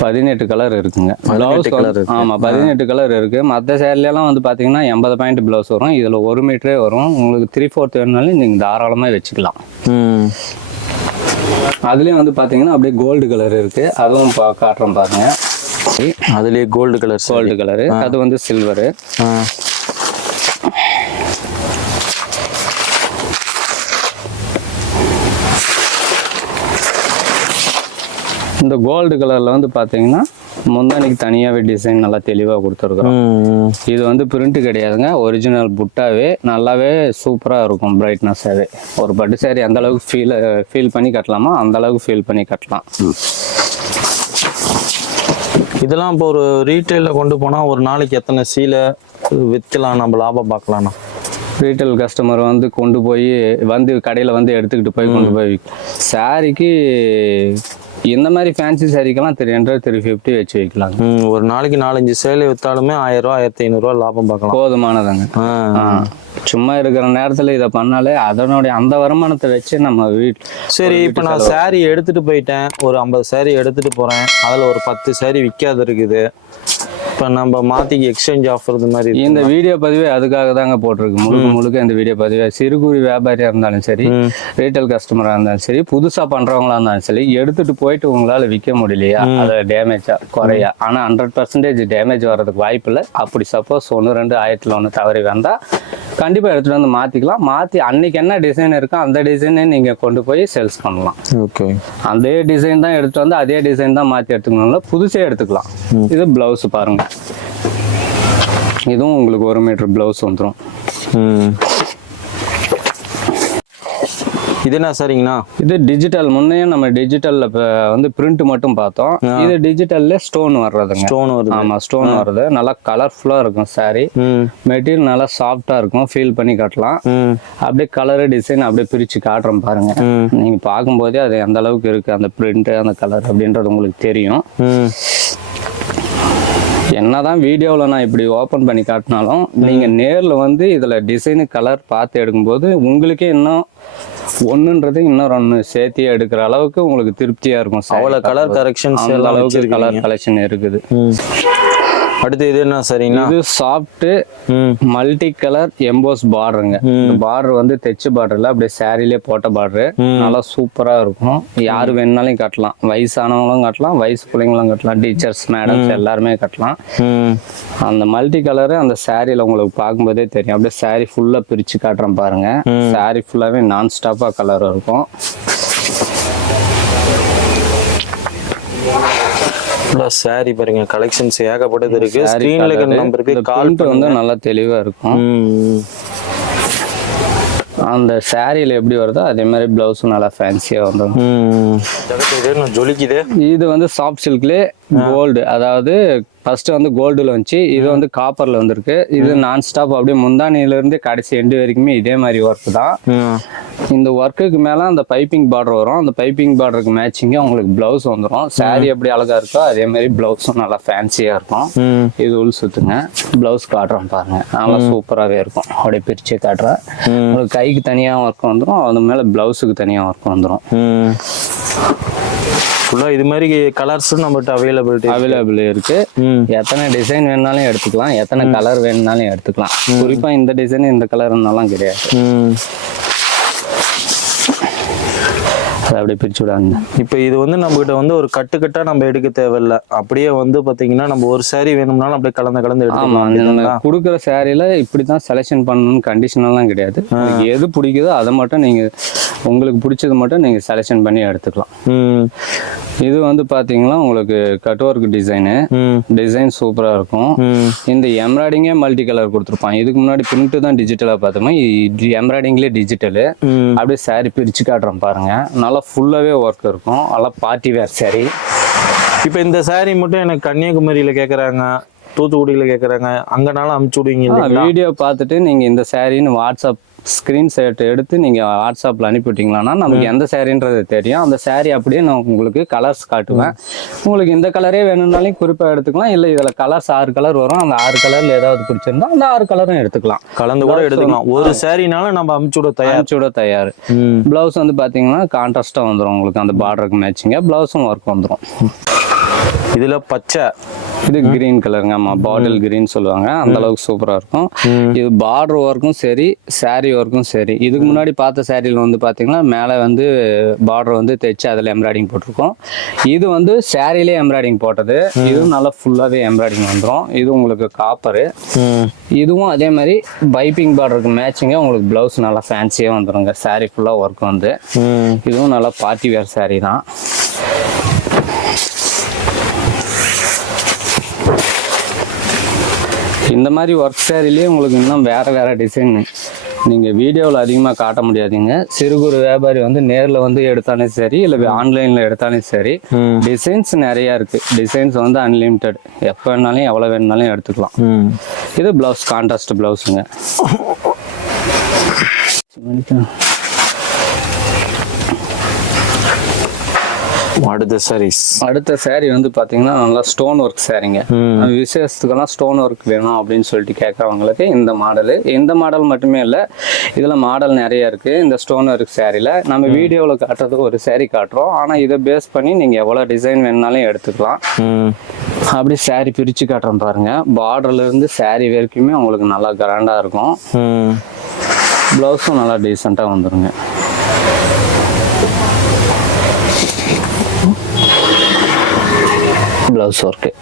பதினெட்டு கலர் இருக்குங்க. பதினெட்டு Blouse colour வந்து- இருக்கு. ஆமா பதினெட்டு கலர் இருக்கு. மற்ற சேரீலாம் வந்து பாத்தீங்கன்னா எண்பது பாயிண்ட் பிளவுஸ் வரும். இதுல ஒரு மீட்டரே வரும். உங்களுக்கு த்ரீ ஃபோர்த் வேணுனாலும் நீங்க தாராளமா வச்சுக்கலாம். அதுலயும் வந்து பாத்தீங்கன்னா அப்படியே கோல்டு கலர் இருக்கு. அதுவும் பா- காட்டுறேன் பாருங்க. அதுலயே கோல்டு கலர் கோல்டு கலரு அது வந்து சில்வரு இந்த கோல்டு கலர்ல வந்து பாத்தீங்கன்னா முந்தானிக்கு தனியாவே டிசைன் நல்லா தெளிவா கொடுத்துருக்குறோம். ம் இது வந்து பிரிண்ட் கிடையாதுங்க ஒரிஜினல் புட்டாவே நல்லாவே சூப்பரா இருக்கும் பிரைட்னஸாவே ஒரு பட்டு saree அந்த அளவுக்கு ஃபீல் ஃபீல் பண்ணி கட்டலாமோ? அந்த அளவுக்கு ஃபீல் பண்ணி கட்டலாம். இதெல்லாம் இப்போ ஒரு ரீட்டைலில் கொண்டு போனால் ஒரு நாளைக்கு எத்தனை சீலை விற்கலாம்? நம்ம லாபம் பார்க்கலாம்ண்ணா. ரீட்டைல் கஸ்டமர் வந்து கொண்டு போய் வந்து கடையில் வந்து எடுத்துக்கிட்டு போய் கொண்டு போய் சாரிக்கு இந்த மாதிரி ஃபேன்சி சாரிக்கெல்லாம் த்ரீ ஹண்ட்ரட் த்ரீ ஃபிஃப்டி வச்சு வைக்கலாங்க. ம் ஒரு நாளைக்கு நாலஞ்சு சேலை விற்றாலுமே ஆயிரம் ரூபா ஆயிரத்தி ஐநூறுரூவா லாபம் பார்க்கலாம். போதுமானதாங்க. சும்மா இருக்கிற நேரத்தில் இதை பண்ணாலே அதனுடைய அந்த வருமானத்தை வச்சு நம்ம வீட் சரி இப்போ நான் saree எடுத்துட்டு போயிட்டேன். ஒரு ஐம்பது saree எடுத்துட்டு போறேன். அதில் ஒரு பத்து saree விற்காது இருக்குது. இப்போ நம்ம மாத்திக்கு எக்ஸ்சேஞ்ச் ஆஃபர் இது மாதிரி. இந்த வீடியோ பதிவே அதுக்காக தாங்க போட்டிருக்கு. முழுக்க முழுக்க இந்த வீடியோ பதிவே. சிறு குறு வியாபாரியா இருந்தாலும் சரி ரீட்டைல் கஸ்டமரா இருந்தாலும் சரி புதுசா பண்றவங்களா இருந்தாலும் சரி எடுத்துட்டு போயிட்டு உங்களால விற்க முடியலையா? அது டேமேஜா குறையா? ஆனா ஹண்ட்ரட் பர்சன்டேஜ் டேமேஜ் வர்றதுக்கு வாய்ப்பு இல்லை. அப்படி சப்போஸ் ஒன்று ரெண்டு ஆயிரத்துல ஒன்று தவறி வந்தா கண்டிப்பா எடுத்துட்டு வந்து மாத்திக்கலாம். மாத்தி அன்னைக்கு என்ன டிசைன் இருக்கோ அந்த டிசைனே நீங்க கொண்டு போய் சேல்ஸ் பண்ணலாம். ஓகே. அதே டிசைன் தான் எடுத்துட்டு வந்து அதே டிசைன் தான் மாத்தி எடுத்துக்கணும்ல புதுசே எடுத்துக்கலாம். இது பிளவுஸ் பாருங்க. இதுவும் உங்களுக்கு ஒரு மீட்டர் பிளவுஸ் வந்துடும் இது என்ன சரிங்கண்ணா இது டிஜிட்டல் முன்னையே நம்ம டிஜிட்டல்ல வந்து பிரிண்ட் மட்டும் பார்த்தோம். இது டிஜிட்டல்ல ஸ்டோன் வர்றதுங்க. ஸ்டோன் வருது. ஆமா ஸ்டோன் வருது. நல்லா கலர்ஃபுல்லா இருக்கும் ம். மெட்டீரியல் நல்லா சாஃப்டா இருக்கும். ஃபீல் பண்ணி கட்டலாம். அப்படியே கலரு டிசைன் அப்படியே பிரிச்சு காட்டுறோம் பாருங்க. நீங்க பார்க்கும்போதே அது எந்த அளவுக்கு இருக்கு அந்த பிரிண்ட் அந்த கலர் அப்படின்றது உங்களுக்கு தெரியும். என்னதான் வீடியோவில் நான் இப்படி ஓப்பன் பண்ணி காட்டினாலும் நீங்கள் நேரில் வந்து இதில் டிசைனு கலர் பார்த்து எடுக்கும்போது உங்களுக்கே இன்னும் ஒன்றுன்றது இன்னொரு ஒன்று சேர்த்தி எடுக்கிற அளவுக்கு உங்களுக்கு திருப்தியாக இருக்கும். அவ்வளோ கலர் எல்லாம் அளவுக்கு கலர் கலெக்ஷன் இருக்குது. அடுத்து இது என்ன சரிங்கண்ணா இது சாஃப்ட்டு மல்டி கலர் எம்போஸ் பார்டருங்க பார்டர் வந்து தெச்சு பார்டர்ல அப்படியே சாரிலே போட்ட பார்டரு நல்லா சூப்பரா இருக்கும். யாரு வேணுனாலும் கட்டலாம். வயசானவங்களும் கட்டலாம் வயசு பிள்ளைங்களும் கட்டலாம் டீச்சர்ஸ் மேடம்ஸ் எல்லாருமே கட்டலாம். அந்த மல்டி கலரு அந்த சாரியில் உங்களுக்கு பார்க்கும்போதே தெரியும். அப்படியே சாரி ஃபுல்லாக பிரித்து காட்டுறேன் பாருங்க. சாரி ஃபுல்லாகவே நான் ஸ்டாப்பாக கலர் இருக்கும். ஃபுல்லாக saree பாருங்க கலெக்ஷன்ஸ் ஏகப்பட்டது இருக்கு. ஸ்க்ரீன்ல இருக்கிற. நம்பருக்கு கால் வந்து நல்லா தெளிவாக இருக்கும். அந்த சாரியில் எப்படி வருதோ அதே மாதிரி ப்ளவுஸும் நல்லா ஃபேன்சியாக வந்துடும் ஜொலிக்குது? இது வந்து சாஃப்ட் சில்க்லேயே கோல்டு அதாவது ஃபர்ஸ்ட் வந்து கோல்டுல வந்துச்சு இது வந்து காப்பர்ல வந்திருக்கு. இது நான் ஸ்டாப் அப்படியே முந்தானியில இருந்து கடைசி எண்டு வரைக்குமே இதே மாதிரி ஒர்க் தான். இந்த ஒர்க்குக்கு மேல அந்த பைப்பிங் பார்டர் வரும். அந்த பைப்பிங் பார்டருக்கு மேட்சிங்காக உங்களுக்கு பிளவுஸ் வந்துடும் saree எப்படி அழகா இருக்கோ அதே மாதிரி பிளவுஸும் நல்லா ஃபேன்சியா இருக்கும். இது உள் சுத்துங்க. பிளவுஸ் காட்டுறோம் பாருங்க. நல்லா சூப்பராகவே இருக்கும். அப்படியே பிரிச்சு காட்டுறேன். உங்களுக்கு கைக்கு தனியாக ஒர்க் வந்துடும் அது மேலே பிளவுஸுக்கு தனியாக ஒர்க் வந்துடும் ஃபுல்லாக இது மாதிரி கலர்ஸும் நம்மகிட்ட அவைலபிலிட்டி அவைலபிள் இருக்கு. எத்தனை டிசைன் வேணுனாலும் எடுத்துக்கலாம். எத்தனை கலர் வேணுனாலும் எடுத்துக்கலாம். குறிப்பா இந்த டிசைன் இந்த கலர்னாலாம் கிடையாது. அதை அப்படியே பிரிச்சு விடாங்க இப்போ இது வந்து நம்மகிட்ட வந்து ஒரு கட்டுக்கட்டா நம்ம எடுக்க தேவையில்ல. அப்படியே வந்து பாத்தீங்கன்னா நம்ம ஒரு saree வேணும்னாலும் அப்படியே கலந்து கலந்து எடுத்துக்கலாம். கொடுக்குற சேரீல இப்படிதான் செலெக்ஷன் பண்ணணும்னு கண்டிஷன் எல்லாம் கிடையாது. எது பிடிக்குதோ அதை மட்டும் நீங்க உங்களுக்கு பிடிச்சது மட்டும் நீங்க செலெக்ஷன் பண்ணி எடுத்துக்கலாம். இது வந்து பாத்தீங்கன்னா உங்களுக்கு கட் ஒர்க் டிசைனு டிசைன் சூப்பரா இருக்கும். இந்த எம்ப்ராய்டிங்கே மல்டி கலர் கொடுத்துருப்பான். இதுக்கு முன்னாடி பிரிண்ட் தான் டிஜிட்டலாக பார்த்தோமா. எம்ப்ராய்டிங்லேயே டிஜிட்டலு அப்படியே saree பிரிச்சு காட்டுறேன் பாருங்க. நல்லா ஃபுல்லாவே ஒர்க் இருக்கும். நல்லா பார்ட்டி வேர் saree. இப்போ இந்த saree மட்டும் எனக்கு கன்னியாகுமரியில கேக்குறாங்க தூத்துக்குடியில கேக்குறாங்க அங்கனாலும் அமுச்சு விடுவீங்க வீடியோ பார்த்துட்டு நீங்க இந்த சாரின்னு வாட்ஸ்அப் ஸ்கிரீன்ஷாட் எடுத்து நீங்க வாட்ஸ்அப்ல அனுப்பிவிட்டீங்களா நமக்கு எந்த சாரின்றது தெரியும். அந்த saree அப்படியே நான் உங்களுக்கு கலர்ஸ் காட்டுவேன். உங்களுக்கு இந்த கலரே வேணும்னாலும் குறிப்பா எடுத்துக்கலாம். இல்ல இதுல கலர்ஸ் ஆறு கலர் வரும். அந்த ஆறு கலர்ல ஏதாவது பிடிச்சிருந்தா அந்த ஆறு கலரும் எடுத்துக்கலாம். கலந்து கூட எடுத்துக்கலாம். ஒரு சாரினாலும் நம்ம அமுச்சு விட தயார். அனுப்பிச்சுட தயார். பிளவுஸ் வந்து பாத்தீங்கன்னா கான்ட்ராஸ்டா வந்துடும் உங்களுக்கு. அந்த பார்டருக்கு மேட்சிங்க பிளவுஸும் ஒர்க் வந்துடும் இதுல பச்சை இது கிரீன் கலருங்க ஆமா பாட்டில் கிரீன் சொல்லுவாங்க. அந்த அளவுக்கு சூப்பரா இருக்கும். இது பார்டர் ஒர்க்கும் சரி saree ஒர்க்கும் சரி. இதுக்கு முன்னாடி பார்த்த சாரியில் வந்து பாத்தீங்கன்னா மேலே வந்து பார்டர் வந்து தைச்சு அதில் எம்ப்ராய்டிங் போட்டிருக்கோம். இது வந்து சாரிலே எம்ப்ராய்டிங் போட்டது. இதுவும் நல்லா ஃபுல்லாகவே எம்ப்ராய்டிங் வந்துடும் இது உங்களுக்கு காப்பரு இதுவும் அதே மாதிரி பைப்பிங் பார்டருக்கு மேட்சிங்காக உங்களுக்கு ப்ளவுஸ் நல்லா ஃபேன்சியாக வந்துருங்க. saree ஃபுல்லாக ஒர்க் வந்து. இதுவும் நல்லா பார்ட்டி வேர் saree தான். இந்த மாதிரி ஒர்க் சேரீலேயே உங்களுக்கு இன்னும் வேறு வேறு டிசைன் நீங்கள் வீடியோவில் அதிகமாக காட்ட முடியாதுங்க. சிறு குறு வியாபாரி வந்து நேரில் வந்து எடுத்தாலும் சரி இல்லை ஆன்லைனில் எடுத்தாலும் சரி. டிசைன்ஸ் நிறையா இருக்குது டிசைன்ஸ் வந்து அன்லிமிட்டெட் எப்போ வேணாலும் எவ்வளோ வேணுனாலும் எடுத்துக்கலாம். இது ப்ளவுஸ் கான்ட்ராஸ்ட் ப்ளவுஸுங்க அடுத்த சாரீஸ் அடுத்த saree வந்து பார்த்தீங்கன்னா நல்லா ஸ்டோன் ஒர்க் சாரீங்க விசேஷத்துக்கெல்லாம் ஸ்டோன் ஒர்க் வேணும் அப்படின்னு சொல்லிட்டு கேட்குறவங்களுக்கு இந்த மாடலு இந்த மாடல் மட்டுமே இல்லை இதில் மாடல் நிறைய இருக்குது இந்த ஸ்டோன் ஒர்க் சாரியில் நம்ம வீடியோவில் காட்டுறதுக்கு ஒரு saree காட்டுறோம். ஆனால் இதை பேஸ் பண்ணி நீங்கள் எவ்வளோ டிசைன் வேணுனாலும் எடுத்துக்கலாம். அப்படி saree பிரித்து காட்டுறோம் பாருங்க. பார்டர்ல இருந்து saree வரைக்குமே உங்களுக்கு நல்லா கிராண்டாக இருக்கும். ப்ளவுஸும் நல்லா டீசெண்டாக வந்துருங்க. ப்ளவுஸ் ஒர்க்கு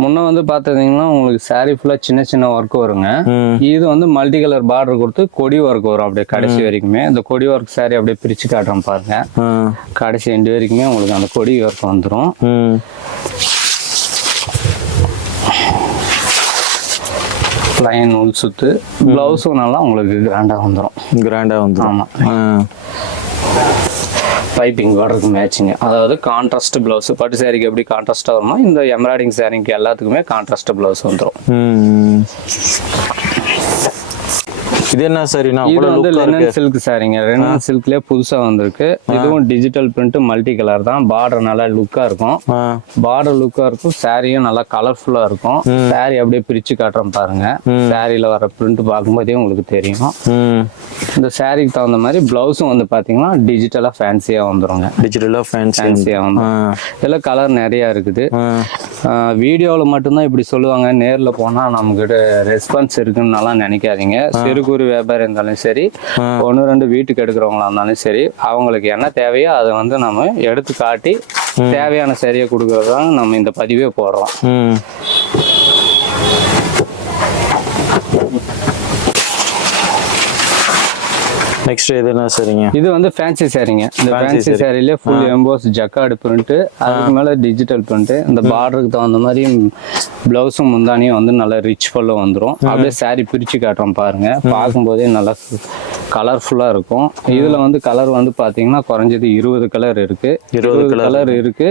முன்ன வந்து பார்த்துக்கிட்டிங்கன்னா உங்களுக்கு saree ஃபுல்லாக சின்ன சின்ன ஒர்க் வருங்க. இது வந்து மல்டி கலர் பார்டர் கொடுத்து கொடி ஒர்க் வரும் அப்படியே கடைசி வரைக்குமே. இந்த கொடி ஒர்க் saree அப்படியே பிரித்து காட்டுறோம் பாருங்க. கடைசி எண்டு வரைக்குமே உங்களுக்கு அந்த கொடி ஒர்க் வந்துடும் லைன் நூல் சுத்து. ப்ளவுஸும் நல்லா உங்களுக்கு கிராண்டாக வந்துடும் கிராண்டா வந்து ஆமாம் ஆ. பைப்பிங் வர்றதுக்கு மேட்சிங்க அதாவது கான்ட்ராஸ்ட் பிளவுஸ் பட்டு சாரிக்கு எப்படி கான்ட்ராஸ்டாக வருமோ இந்த எம்ப்ராய்டிங் சாரிக்கு எல்லாத்துக்குமே கான்ட்ராஸ்ட் பிளவுஸ் வந்துடும் இது என்ன சரிண்ணா இது வந்து லெனன் சில்க் சாரிங்க லெனன் சில்க்லேயே புதுசாக வந்திருக்கு. இதுவும் டிஜிட்டல் பிரிண்ட் மல்டி கலர் தான். பார்டர் நல்லா லுக்காக இருக்கும். பார்டர் லுக்காக இருக்கும். சாரியும் நல்லா கலர்ஃபுல்லாக இருக்கும். சாரி அப்படியே பிரித்து காட்டுறோம் பாருங்க. சாரியில் வர பிரிண்ட் பார்க்கும்போதே உங்களுக்கு தெரியும். இந்த சாரிக்கு தகுந்த மாதிரி ப்ளவுஸும் வந்து பார்த்தீங்கன்னா டிஜிட்டலாக ஃபேன்சியாக வந்துருங்க. டிஜிட்டலாக ஃபேன்சி ஃபேன்சியாக ஆ வந்துடும் இதில் கலர் நிறையா இருக்குது. வீடியோவில் மட்டும்தான் இப்படி சொல்லுவாங்க. நேரில் போனால் நம்மக்கிட்ட ரெஸ்பான்ஸ் இருக்குன்னுலாம் நினைக்காதீங்க. சிறு குறு வியாபாரம் இருந்தாலும் சரி ஒன்று ரெண்டு வீட்டுக்கு எடுக்கிறவங்களா இருந்தாலும் சரி அவங்களுக்கு என்ன தேவையோ அதை வந்து நம்ம எடுத்து காட்டி தேவையான சரியை கொடுக்கறது தான் நம்ம இந்த பதிவே போடுறோம். நெக்ஸ்ட் என்ன சரிங்க? இது வந்து ஃபேன்சி சாரீங்க இந்த ஃபேன்சி. சாரிலே ஃபுல் எம்போஸ் ஜக்கார்டு பிரிண்ட்டு அதுக்கு மேலே டிஜிட்டல் பிரிண்ட்டு இந்த பார்டருக்கு தகுந்த மாதிரி ப்ளவுஸும் முந்தானியும் வந்து நல்லா ரிச் ஃபுல்லாக வந்துடும் அப்படியே saree பிரித்து காட்டுறோம் பாருங்க. பார்க்கும்போதே நல்லா கலர்ஃபுல்லாக இருக்கும். இதில் வந்து கலர் வந்து பார்த்தீங்கன்னா குறைஞ்சது இருபது கலர் இருக்கு. இருபது கலர் இருக்கு.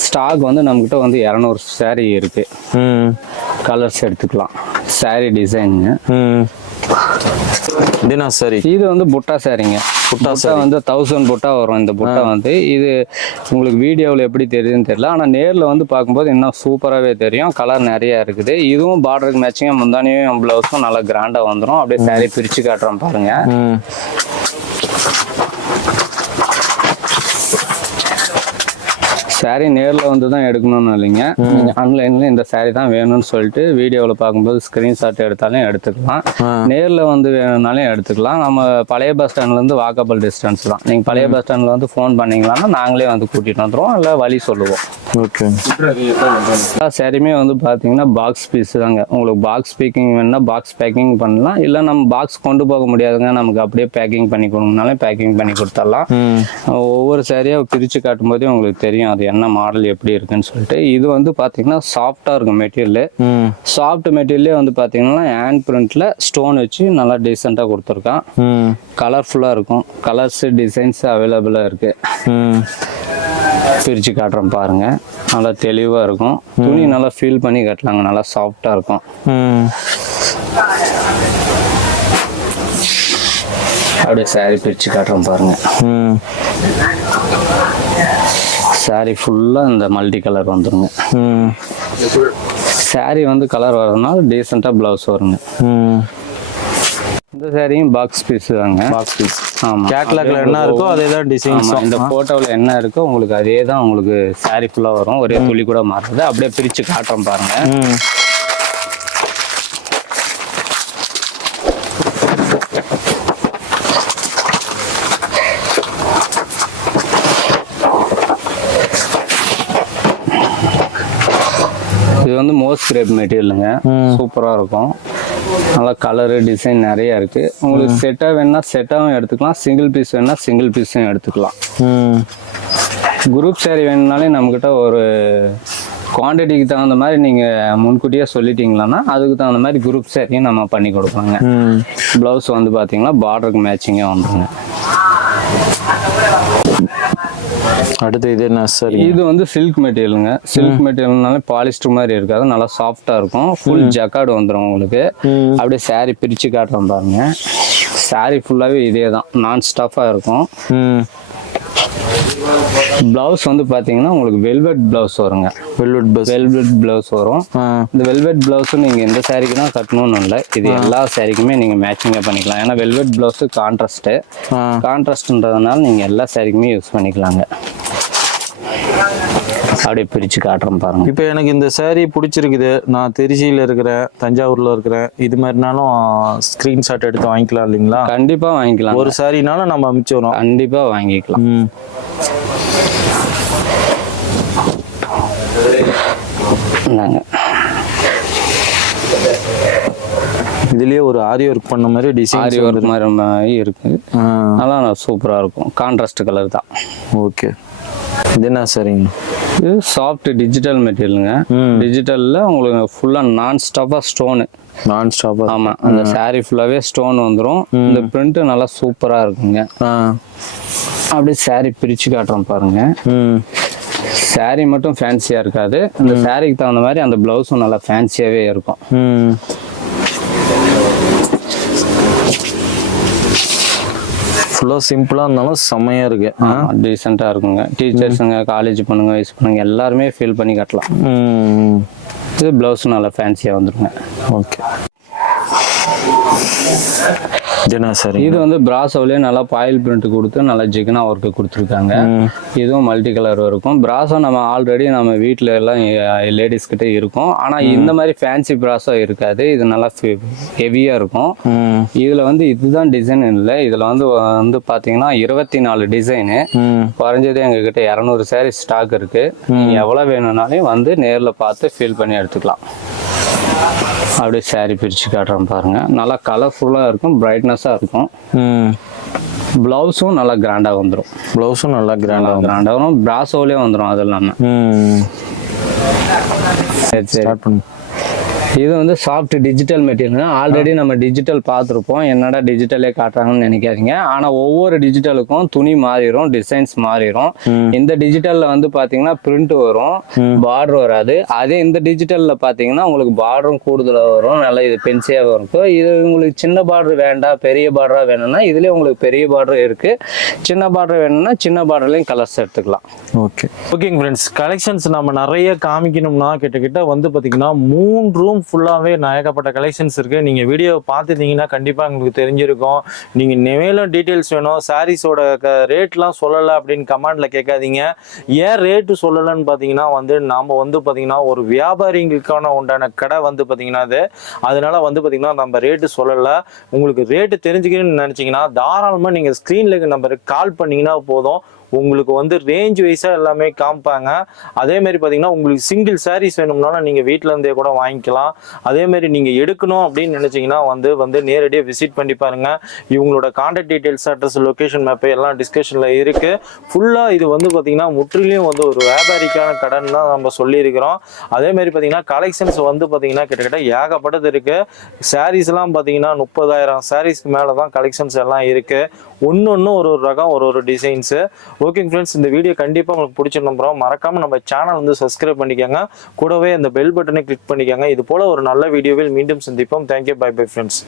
ஸ்டாக் வந்து நம்மகிட்ட வந்து இரநூறு saree இருக்கு. கலர்ஸ் எடுத்துக்கலாம். Saree டிசைனுங்க என்ன சரி. இது வந்து புட்டா சாரிங்க. புட்டா புட்டா வந்து தௌசண்ட் புட்டா வரும் இந்த புட்டா வந்து. இது உங்களுக்கு வீடியோவில் எப்படி தெரியுதுன்னு தெரியல. ஆனால் நேரில் வந்து பார்க்கும்போது இன்னும் சூப்பராகவே தெரியும். கலர் நிறைய இருக்குது. இதுவும் பார்டருக்கு மேட்சிங்காக முந்தானியும் ப்ளவுஸும் நல்லா கிராண்டாக வந்துடும் அப்படியே saree பிரித்து காட்டுறோம் பாருங்க. Saree நேரில் வந்து தான் எடுக்கணும்னு இல்லைங்க. ஆன்லைனில் இந்த saree தான் வேணும்னு சொல்லிட்டு வீடியோவில் பார்க்கும்போது ஸ்க்ரீன்ஷாட் எடுத்தாலும் எடுத்துக்கலாம். நேரில் வந்து வேணும்னாலும் எடுத்துக்கலாம். நம்ம பழைய பஸ் ஸ்டாண்ட்லேருந்து வாக்கபிள் டிஸ்டன்ஸ் தான். நீங்கள் பழைய பஸ் ஸ்டாண்டில் வந்து ஃபோன் பண்ணீங்களான்னா நாங்களே வந்து கூட்டிகிட்டு வந்துடுவோம் இல்லை வழி சொல்லுவோம். ஓகே சாரியுமே வந்து பார்த்தீங்கன்னா பாக்ஸ் பீஸ் தாங்க. உங்களுக்கு பாக்ஸ் பேக்கிங் வேணும்னா பாக்ஸ் பேக்கிங் பண்ணலாம். இல்லை நம்ம பாக்ஸ் கொண்டு போக முடியாதுங்க. நமக்கு அப்படியே பேக்கிங் பண்ணி கொடுங்கனாலும் பேக்கிங் பண்ணி கொடுத்துடலாம். ஒவ்வொரு சாரியாக பிரித்து காட்டும்போதே உங்களுக்கு தெரியும் அது என்ன மாடல் எப்படி இருக்குன்னு சொல்லிட்டு இது வந்து பார்த்தீங்கன்னா சாஃப்டாக இருக்கும் மெட்டீரியல் சாஃப்ட் மெட்டீரியலே வந்து பார்த்தீங்கன்னா ஹேண்ட் பிரிண்டில் ஸ்டோன் வச்சு நல்லா டீசெண்டாக கொடுத்துருக்கான். கலர்ஃபுல்லாக இருக்கும். கலர்ஸ் டிசைன்ஸ் அவைலபிளாக இருக்குது ம். பிரித்து காட்டுறோம் பாருங்க. நல்லா தெளிவாக இருக்கும். துணி நல்லா ஃபீல் பண்ணி கட்டலாங்க. நல்லா சாஃப்டாக இருக்கும். அப்படியே saree பிரித்து காட்டுறோம் பாருங்க. Saree ஃபுல்லாக இந்த மல்டி கலர் வந்துருங்க. saree வந்து கலர் வர்றதுனால டீசெண்டாக ப்ளவுஸ் வருங்க. இந்த சாரியும் பாக்ஸ் பீஸ் தாங்க. பாக்ஸ் பீஸ் ஆமா. கேட்லாக்ல என்ன இருக்கோ அதே தான் டிசைன்ஸ் இந்த போட்டோவில் என்ன இருக்கோ உங்களுக்கு அதே தான் உங்களுக்கு சாரி ஃபுல்லாக வரும். ஒரே துளி கூட மாறுது. அப்படியே பிரிச்சு காட்டுறோம் பாருங்க. வந்து மோஸ்ட் கிரேப் மெட்டீரியலுங்க சூப்பரா இருக்கும். நல்லா கலரு டிசைன் நிறைய இருக்கு. உங்களுக்கு செட்டாக வேணா செட்டாகவும் எடுத்துக்கலாம். சிங்கிள் பீஸ் வேணா சிங்கிள் பீஸும் எடுத்துக்கலாம். குரூப் saree வேணும்னாலே நம்மக்கிட்ட ஒரு குவான்டிட்டிக்கு தகுந்த மாதிரி நீங்கள் முன்கூட்டியே சொல்லிட்டீங்களான்னா அதுக்கு தகுந்த மாதிரி குரூப் சாரியும் நம்ம பண்ணி கொடுப்போங்க ப்ளவுஸ் வந்து பார்த்தீங்கன்னா பார்டருக்கு மேட்சிங்காக வந்துருங்க. அடுத்து இது என்ன சரி இது வந்து சில்க் மெட்டீரியலுங்க சில்க் மெட்டீரியல்னாலே பாலிஸ்டர் மாதிரி இருக்காது. நல்லா சாஃப்டாக இருக்கும். ஃபுல் ஜக்கார்டு வந்துடும் உங்களுக்கு. அப்படியே saree பிரித்து காட்டுறோம் பாருங்க. Saree ஃபுல்லாகவே இதே தான் நான் ஸ்டஃபாக இருக்கும் ப்ளவுஸ் வந்து பார்த்தீங்கன்னா உங்களுக்கு வெல்வெட் ப்ளவுஸ் வருங்க. வெல்வெட் பஸ் வெல்வெட் ப்ளவுஸ் வரும். இந்த வெல்வெட் ப்ளவுஸும் நீங்கள் எந்த சாரிக்கு தான் கட்டணும்னு இல்லை. இது எல்லா சாரிக்குமே நீங்கள் மேட்சிங்காக பண்ணிக்கலாம். ஏன்னா வெல்வெட் ப்ளவுஸு கான்ட்ராஸ்ட்டு ஆ. கான்ட்ராஸ்ட்ன்றதுனால நீங்கள் எல்லா சாரிக்குமே யூஸ் பண்ணிக்கலாங்க. அப்படியே பிரித்து காட்டுறோம் பாருங்க. இப்போ எனக்கு இந்த saree பிடிச்சிருக்குது. நான் திருச்சியில் இருக்கிறேன் தஞ்சாவூர்ல இருக்கிறேன். இது மாதிரினாலும் ஸ்க்ரீன்ஷாட் எடுத்து வாங்கிக்கலாம் இல்லைங்களா? கண்டிப்பாக வாங்கிக்கலாம் ஒரு சாரினாலும் நம்ம அனுப்பிச்சிடுறோம் கண்டிப்பாக வாங்கிக்கலாம். இந்தாங்க. இதுலயே ஒரு ஆரி ஒர்க் பண்ண மாதிரி டிசைன் ஆரி ஒர்க் மாதிரி இருக்கு நல்லா சூப்பராக இருக்கும். கான்ட்ராஸ்ட் கலர் தான். ஓகே இது என்ன சரிங்க? இது சாஃப்ட் டிஜிட்டல் மெட்டீரியலுங்க. டிஜிட்டலில் உங்களுக்கு ஃபுல்லாக நான் ஸ்டாப்பாக ஸ்டோனு நான் ஸ்டாப்பா ஆமாம் அந்த saree ஃபுல்லாகவே ஸ்டோன் வந்துடும் இந்த பிரிண்ட் நல்லா சூப்பராக இருக்குங்க. அப்படியே saree பிரித்து காட்டுறோம் பாருங்க. saree மட்டும் ஃபேன்சியாக இருக்காது. அந்த சாரிக்கு தகுந்த மாதிரி அந்த ப்ளவுஸும் நல்லா ஃபேன்சியாகவே இருக்கும். ஃபுல்லாக சிம்பிளாக இருந்தாலும் செம்மையாக இருக்கு. ஆ? டீசெண்டாக இருக்குங்க. டீச்சர்ஸுங்க காலேஜ் பண்ணுங்க வயசு பண்ணுங்க எல்லாருமே ஃபீல் பண்ணி கட்டலாம். இது ப்ளவுஸும் நல்லா ஃபேன்சியாக வந்துருங்க. ஓகே இது வந்து பிராசோவிலே நல்லா பாயில் பிரிண்ட் கொடுத்து நல்லா ஜிகனா ஒர்க்கு கொடுத்துருக்காங்க. இதுவும் மல்டி கலர் இருக்கும். பிராசோ நம்ம ஆல்ரெடி நம்ம வீட்டில் எல்லாம் லேடிஸ் கிட்ட இருக்கும். ஆனால் இந்த மாதிரி ஃபேன்சி பிராசோ இருக்காது. இது நல்லா ஹெவியாக இருக்கும். இதில் வந்து இதுதான் டிசைன் இல்லை. இதில் வந்து வந்து பார்த்தீங்கன்னா இருபத்தி நாலு டிசைனு குறைஞ்சது எங்ககிட்ட இரநூறு சாரீ ஸ்டாக் இருக்கு. நீங்கள் எவ்வளோ வேணும்னாலும் வந்து நேரில் பார்த்து ஃபீல் பண்ணி எடுத்துக்கலாம். அப்படியே saree பிரித்து காட்டுறேன் பாருங்க. நல்லா கலர்ஃபுல்லாக இருக்கும் பிரைட்னஸாக இருக்கும். ப்ளவுஸும் நல்லா கிராண்டாக வந்துடும் ப்ளவுஸும் நல்லா கிராண்டாக கிராண்டாக வரும். பிராசோலேயே வந்துடும் அது இல்லாமல் சரி சரி. இது வந்து சாஃப்ட் டிஜிட்டல் மெட்டீரியல் ஆல்ரெடி நம்ம டிஜிட்டல் பார்த்துருப்போம். என்னடா டிஜிட்டலே காட்டுறாங்கன்னு நினைக்காதீங்க. ஆனால் ஒவ்வொரு டிஜிட்டலுக்கும் துணி மாறிடும் டிசைன்ஸ் மாறிடும் இந்த டிஜிட்டலில் வந்து பார்த்தீங்கன்னா பிரிண்ட் வரும் பார்டர் வராது. அதே இந்த டிஜிட்டலில் பார்த்தீங்கன்னா உங்களுக்கு பார்டரும் கூடுதலாக வரும். நல்லா இது பென்சியாக இருக்கும் இது உங்களுக்கு சின்ன பார்டர் வேண்டாம் பெரிய பார்டராக வேணும்னா இதுலேயே உங்களுக்கு பெரிய பார்டர் இருக்குது சின்ன பார்டர் வேணும்னா சின்ன பார்டர்லையும் கலர்ஸ் எடுத்துக்கலாம். ஓகே ஓகேங்க ஃப்ரெண்ட்ஸ் கலெக்ஷன்ஸ் நம்ம நிறைய காமிக்கணும்னா கிட்டத்தட்ட வந்து பார்த்தீங்கன்னா மூணு ரூம் ஃபுல்லாகவே நாயகப்பட்ட கலெக்ஷன்ஸ் இருக்குது நீங்கள் வீடியோ பார்த்துட்டீங்கன்னா கண்டிப்பாக உங்களுக்கு தெரிஞ்சிருக்கும். நீங்கள் மேலும் டீட்டெயில்ஸ் வேணும். சாரீஸோட க ரேட்லாம் சொல்லலை அப்படின்னு கமெண்டில் கேட்காதீங்க. ஏன் ரேட்டு சொல்லலைன்னு பார்த்தீங்கன்னா வந்து நாம் வந்து பார்த்தீங்கன்னா ஒரு வியாபாரிங்களுக்கான உண்டான கடை வந்து பார்த்தீங்கன்னா அது. அதனால வந்து பார்த்தீங்கன்னா நம்ம ரேட்டு சொல்லலை. உங்களுக்கு ரேட்டு தெரிஞ்சுக்கணும்னு நினச்சிங்கன்னா தாராளமாக நீங்கள் ஸ்க்ரீனில் நம்பருக்கு கால் பண்ணீங்கன்னா போதும். உங்களுக்கு வந்து ரேஞ்ச் வைஸாக எல்லாமே காமிப்பாங்க. அதேமாரி பார்த்தீங்கன்னா உங்களுக்கு சிங்கிள் சாரீஸ் வேணும்னாலும் நீங்கள் வீட்டில் இருந்தே கூட வாங்கிக்கலாம். அதேமாரி நீங்கள் எடுக்கணும் அப்படின்னு நினச்சிங்கன்னா வந்து வந்து நேரடியாக விசிட் பண்ணி பாருங்க. இவங்களோட contact details address location map எல்லாம் டிஸ்கஷனில் இருக்குது ஃபுல்லாக இது வந்து பார்த்தீங்கன்னா முற்றிலும் வந்து ஒரு வியாபாரிக்கான கடன் தான் நம்ம சொல்லியிருக்கிறோம். அதேமாரி பார்த்திங்கன்னா பார்த்தீங்கன்னா கலெக்ஷன்ஸ் வந்து பார்த்தீங்கன்னா கிட்டத்தட்ட ஏகப்பட்டது இருக்குது சாரீஸ்லாம் பார்த்தீங்கன்னா முப்பதாயிரம் சாரீஸ்க்கு மேலே தான் கலெக்ஷன்ஸ் எல்லாம் இருக்குது ஒன்று ஒன்று ஒரு ஒரு ரகம் ஒரு ஒரு டிசைன்ஸு ஓகேங்க ஃப்ரெண்ட்ஸ் இந்த வீடியோ கண்டிப்பாக உங்களுக்கு பிடிச்சிருந்தோம் நம்புறோம் மறக்காமல் நம்ம சேனல் வந்து சப்ஸ்கிரைப் பண்ணிக்கோங்க. கூடவே அந்த பெல் பட்டனை கிளிக் பண்ணிக்கோங்க. இது போல் ஒரு நல்ல வீடியோவில் மீண்டும் சந்திப்போம். Thank you bye bye friends